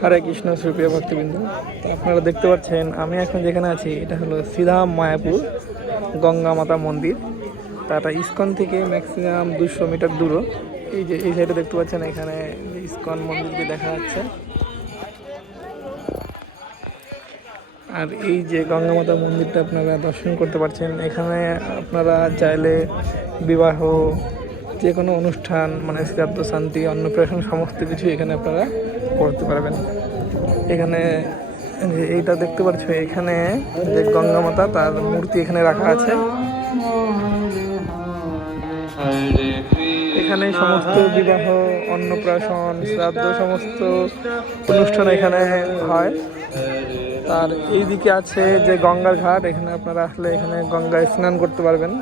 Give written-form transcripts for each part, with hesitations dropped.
হরে কৃষ্ণ সুপ্রিয় ভক্তবৃন্দ, তো আপনারা দেখতে পাচ্ছেন আমি এখন যেখানে আছি এটা হলো শ্রীধাম মায়াপুর গঙ্গা মাতা মন্দির। তাটা ইস্কন থেকে ম্যাক্সিমাম 200 মিটার দূর। এই যে এই সাইডে দেখতে পাচ্ছেন, এখানে যে ইস্কন মন্দিরকে দেখা যাচ্ছে। আর এই যে গঙ্গা মাতা মন্দিরটা আপনারা দর্শন করতে পারছেন। এখানে আপনারা চাইলে বিবাহ, যে কোনো অনুষ্ঠান মানে শ্রাদ্ধ শান্তি অন্নপ্রাশন সমস্ত কিছু এখানে আপনারা করতে পারবেন। এখানে যে এইটা দেখতে পাচ্ছ, এখানে যে গঙ্গা মাতা তার মূর্তি এখানে রাখা আছে। এখানে সমস্ত বিবাহ, অন্নপ্রাশন, শ্রাদ্ধ সমস্ত অনুষ্ঠান এখানে হয়। তার এইদিকে আছে যে গঙ্গার ঘাট, এখানে আপনারা আসলে এখানে গঙ্গায় স্নান করতে পারবেন।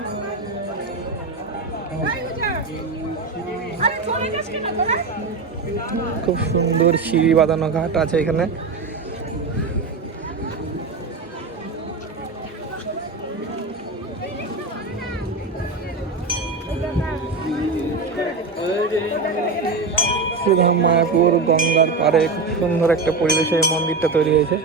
খুব সুন্দর সিঁড়ি বাঁধানো ঘাট আছে এখানে। শ্রীধাম মায়াপুর গঙ্গার পাড়ে খুব সুন্দর একটা পরিবেশে এই মন্দিরটা তৈরি হয়েছে।